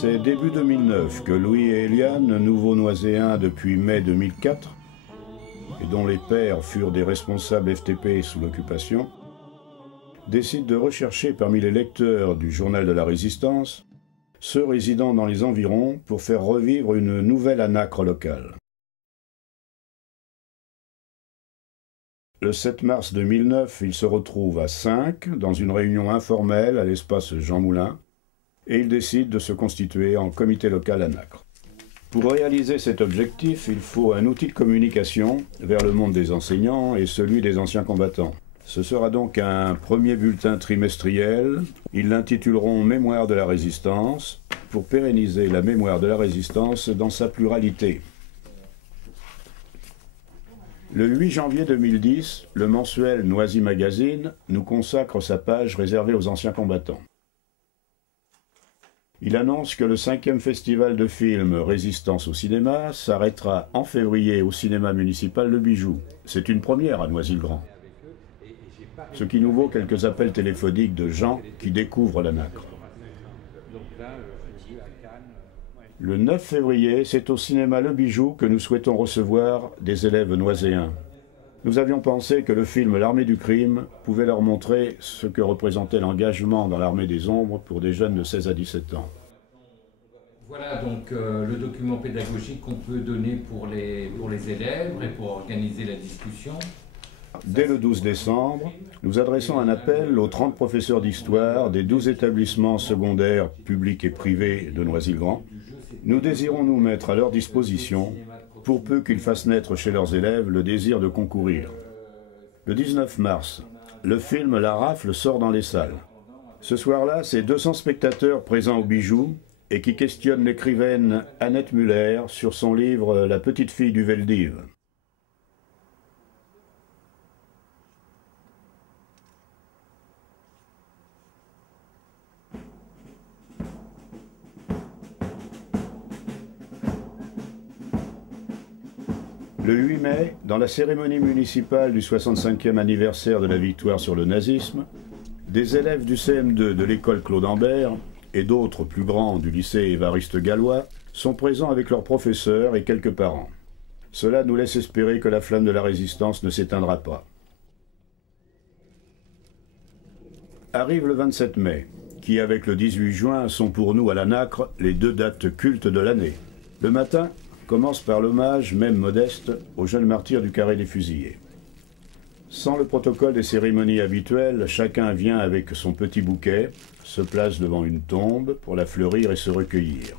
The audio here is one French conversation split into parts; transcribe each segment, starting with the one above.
C'est début 2009 que Louis et Eliane, nouveaux Noiséens depuis mai 2004, et dont les pères furent des responsables FTP sous l'occupation, décident de rechercher parmi les lecteurs du Journal de la Résistance ceux résidant dans les environs pour faire revivre une nouvelle anacre locale. Le 7 mars 2009, ils se retrouvent à 5 dans une réunion informelle à l'espace Jean Moulin, et ils décident de se constituer en comité local anacre. Pour réaliser cet objectif, il faut un outil de communication vers le monde des enseignants et celui des anciens combattants. Ce sera donc un premier bulletin trimestriel. Ils l'intituleront « Mémoire de la Résistance » pour pérenniser la mémoire de la Résistance dans sa pluralité. Le 8 janvier 2010, le mensuel Noisy Magazine nous consacre sa page réservée aux anciens combattants. Il annonce que le 5e festival de films Résistance au cinéma s'arrêtera en février au cinéma municipal Le Bijou. C'est une première à Noisy-le-Grand. Ce qui nous vaut quelques appels téléphoniques de gens qui découvrent la nacre. Le 9 février, c'est au cinéma Le Bijou que nous souhaitons recevoir des élèves noiséens. Nous avions pensé que le film L'Armée du crime pouvait leur montrer ce que représentait l'engagement dans l'armée des ombres pour des jeunes de 16 à 17 ans. Voilà donc le document pédagogique qu'on peut donner pour les élèves et pour organiser la discussion. Dès le 12 décembre, nous adressons un appel aux 30 professeurs d'histoire des 12 établissements secondaires publics et privés de Noisy-le-Grand. Nous désirons nous mettre à leur disposition pour peu qu'ils fassent naître chez leurs élèves le désir de concourir. Le 19 mars, le film La Rafle sort dans les salles. Ce soir-là, c'est 200 spectateurs présents au Bijou et qui questionnent l'écrivaine Annette Muller sur son livre La petite fille du Veldiv. Le 8 mai, dans la cérémonie municipale du 65e anniversaire de la victoire sur le nazisme, des élèves du CM2 de l'école Claude Ambert et d'autres plus grands du lycée Évariste Gallois sont présents avec leurs professeurs et quelques parents. Cela nous laisse espérer que la flamme de la résistance ne s'éteindra pas. Arrive le 27 mai, qui avec le 18 juin sont pour nous à la Nacre les deux dates cultes de l'année. Le matin commence par l'hommage, même modeste, aux jeunes martyrs du carré des fusillés. Sans le protocole des cérémonies habituelles, chacun vient avec son petit bouquet, se place devant une tombe pour la fleurir et se recueillir.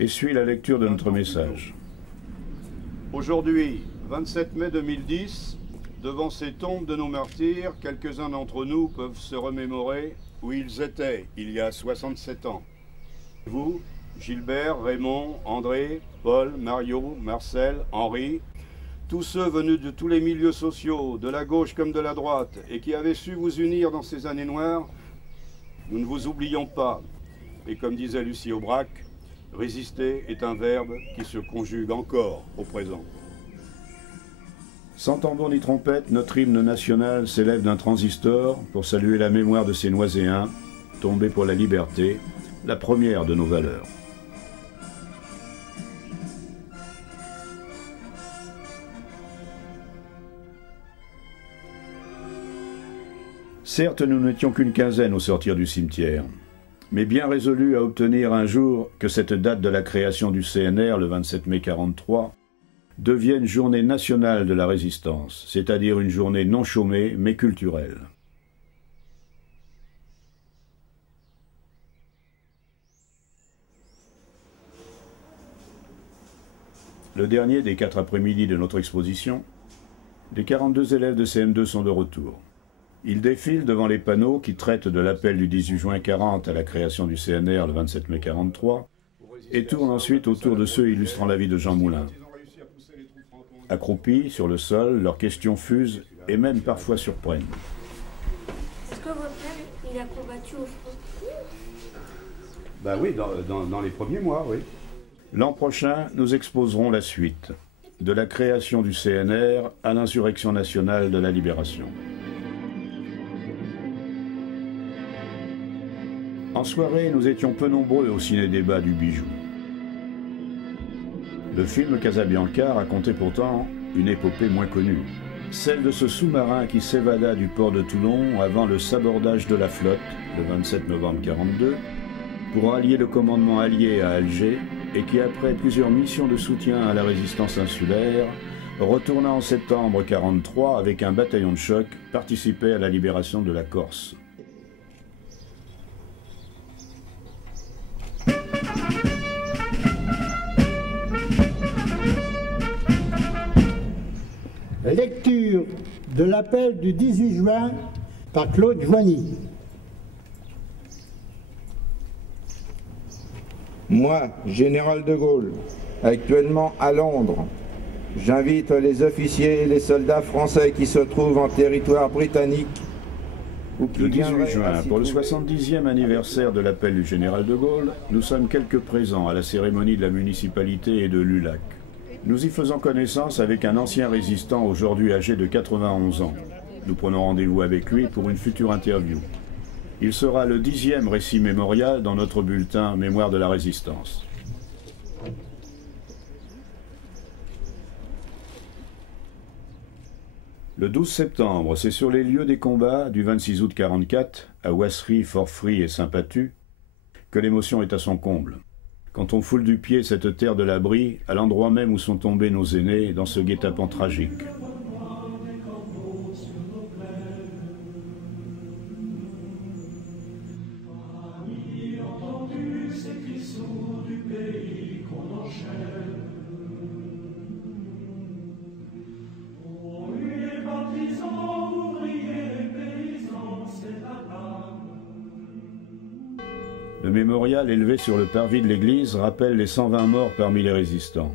Et suit la lecture de notre message. Aujourd'hui, 27 mai 2010, devant ces tombes de nos martyrs, quelques-uns d'entre nous peuvent se remémorer où ils étaient il y a 67 ans. Vous, Gilbert, Raymond, André, Paul, Mario, Marcel, Henri, tous ceux venus de tous les milieux sociaux, de la gauche comme de la droite, et qui avaient su vous unir dans ces années noires, nous ne vous oublions pas. Et comme disait Lucie Aubrac, résister est un verbe qui se conjugue encore au présent. Sans tambour ni trompette, notre hymne national s'élève d'un transistor pour saluer la mémoire de ces Noiséens, tombés pour la liberté, la première de nos valeurs. Certes, nous n'étions qu'une quinzaine au sortir du cimetière, mais bien résolus à obtenir un jour que cette date de la création du CNR, le 27 mai 1943, devienne journée nationale de la résistance, c'est-à-dire une journée non chômée, mais culturelle. Le dernier des 4 après-midi de notre exposition, les 42 élèves de CM2 sont de retour. Ils défilent devant les panneaux qui traitent de l'appel du 18 juin 40 à la création du CNR le 27 mai 1943 et tournent ensuite autour de ceux illustrant la vie de Jean Moulin. accroupis sur le sol, leurs questions fusent et même parfois surprennent. Est-ce que votre père, il a combattu au front? Ben oui, dans les premiers mois, oui. L'an prochain, nous exposerons la suite, de la création du CNR à l'insurrection nationale de la Libération. En soirée, nous étions peu nombreux au ciné-débat du Bijou. Le film Casabianca racontait pourtant une épopée moins connue. Celle de ce sous-marin qui s'évada du port de Toulon avant le sabordage de la flotte, le 27 novembre 1942, pour allier le commandement allié à Alger et qui, après plusieurs missions de soutien à la résistance insulaire, retourna en septembre 1943 avec un bataillon de choc, participait à la libération de la Corse. Lecture de l'appel du 18 juin par Claude Joigny. Moi, général de Gaulle, actuellement à Londres, j'invite les officiers et les soldats français qui se trouvent en territoire britannique ou qui le 18 juin, pour le 70e anniversaire de l'appel du général de Gaulle, nous sommes quelques présents à la cérémonie de la municipalité et de l'ULAC. Nous y faisons connaissance avec un ancien résistant aujourd'hui âgé de 91 ans. Nous prenons rendez-vous avec lui pour une future interview. Il sera le 10e récit mémorial dans notre bulletin Mémoire de la Résistance. Le 12 septembre, c'est sur les lieux des combats du 26 août 1944, à Ouassery, Forfry et Saint-Patu, que l'émotion est à son comble. Quand on foule du pied cette terre de l'abri, à l'endroit même où sont tombés nos aînés, dans ce guet-apens tragique. Le mémorial élevé sur le parvis de l'église rappelle les 120 morts parmi les résistants.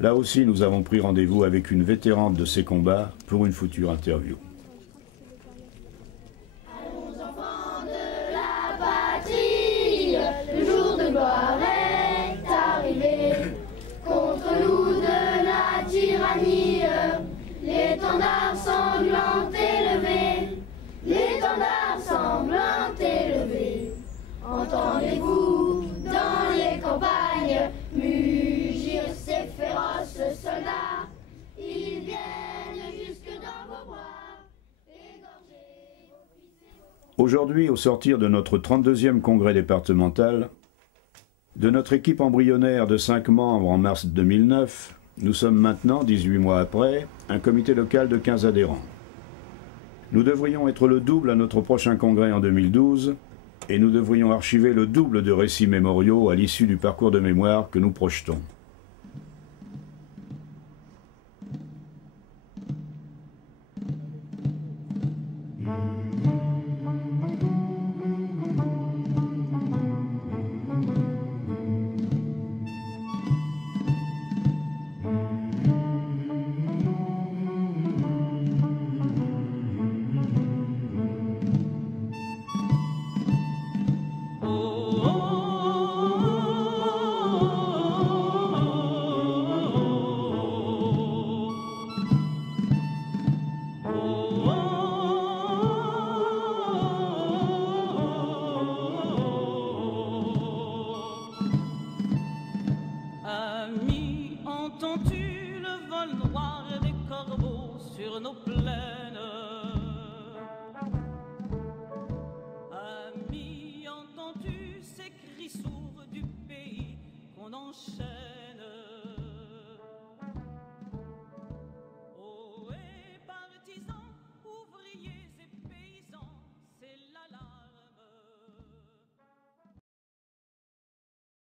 Là aussi, nous avons pris rendez-vous avec une vétérante de ces combats pour une future interview. Allons enfants de la patrie, le jour de gloire est arrivé. Contre nous de la tyrannie, l'étendard sanglant élevé, l'étendard sanglant élevé. Entendez-vous dans les campagnes mugir ces féroces soldats? Ils viennent jusque dans vos bras, égorger vos fils et vos... Aujourd'hui, au sortir de notre 32e congrès départemental, de notre équipe embryonnaire de 5 membres en mars 2009, nous sommes maintenant, 18 mois après, un comité local de 15 adhérents. Nous devrions être le double à notre prochain congrès en 2012 et nous devrions archiver le double de récits mémoriaux à l'issue du parcours de mémoire que nous projetons. Ami, entends-tu le vol noir des corbeaux sur nos plaines?